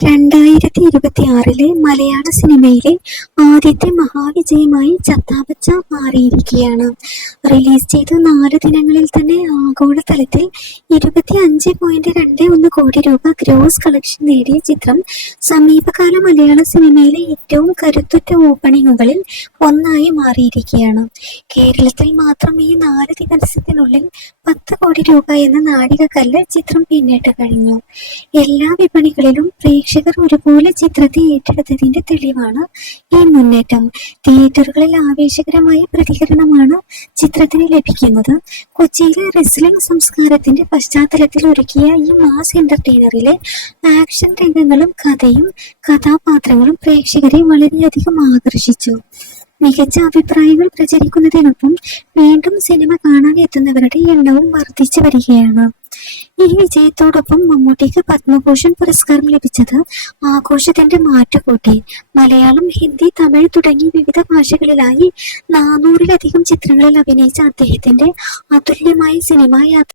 രണ്ടായിരത്തി ഇരുപത്തിയാറിലെ മലയാള സിനിമയിലെ ആദ്യത്തെ മഹാവിജയമായി ചത്താപച്ച മാറിയിരിക്കുകയാണ്. റിലീസ് ചെയ്ത നാല് ദിനങ്ങളിൽ തന്നെ ആഗോളതലത്തിൽ ഇരുപത്തി അഞ്ച് പോയിന്റ് രണ്ട് ഒന്ന് കോടി രൂപ ഗ്രോസ് കളക്ഷൻ നേടിയ ചിത്രം സമീപകാല മലയാള സിനിമയിലെ ഏറ്റവും കരുത്തുറ്റ ഓപ്പണിങ്ങുകളിൽ ഒന്നായി മാറിയിരിക്കുകയാണ്. കേരളത്തിൽ മാത്രം ഈ നാല് ദിവസത്തിനുള്ളിൽ പത്ത് കോടി രൂപ എന്ന നാഴികക്കല്ല് ചിത്രം പിന്നിട്ട് കഴിഞ്ഞു. എല്ലാ വിപണികളിലും പ്രേക്ഷകർ ഒരുപോലെ ചിത്രത്തെ ഏറ്റെടുത്തതിന്റെ തെളിവാണ് ഈ മുന്നേറ്റം. തിയേറ്ററുകളിൽ ആവേശകരമായ പ്രതികരണമാണ് ചിത്രത്തിന് ലഭിക്കുന്നത് കൊച്ചിയിലെ റെസ്ലിംഗ് സംസ്കാരത്തിന്റെ പശ്ചാത്തലത്തിൽ ഒരുക്കിയ ഈ മാസ് എന്റർടൈനറിലെ ആക്ഷൻ രംഗങ്ങളും കഥയും കഥാപാത്രങ്ങളും പ്രേക്ഷകരെ വളരെയധികം ആകർഷിച്ചു. മികച്ച അഭിപ്രായങ്ങൾ പ്രചരിക്കുന്നതിനൊപ്പം വീണ്ടും സിനിമ കാണാൻ എത്തുന്നവരുടെ എണ്ണവും വർദ്ധിച്ചു വരികയാണ്. ഈ വിജയത്തോടൊപ്പം മമ്മൂട്ടിക്ക് പത്മഭൂഷൺ പുരസ്കാരം ലഭിച്ചത് ആഘോഷത്തിന്റെ മാറ്റുകൂട്ടി. മലയാളം ഹിന്ദി തമിഴ് തുടങ്ങി വിവിധ ഭാഷകളിലായി നാനൂറിലധികം ചിത്രങ്ങളിൽ അഭിനയിച്ച അദ്ദേഹത്തിന്റെ അതുല്യമായ സിനിമാ യാത്ര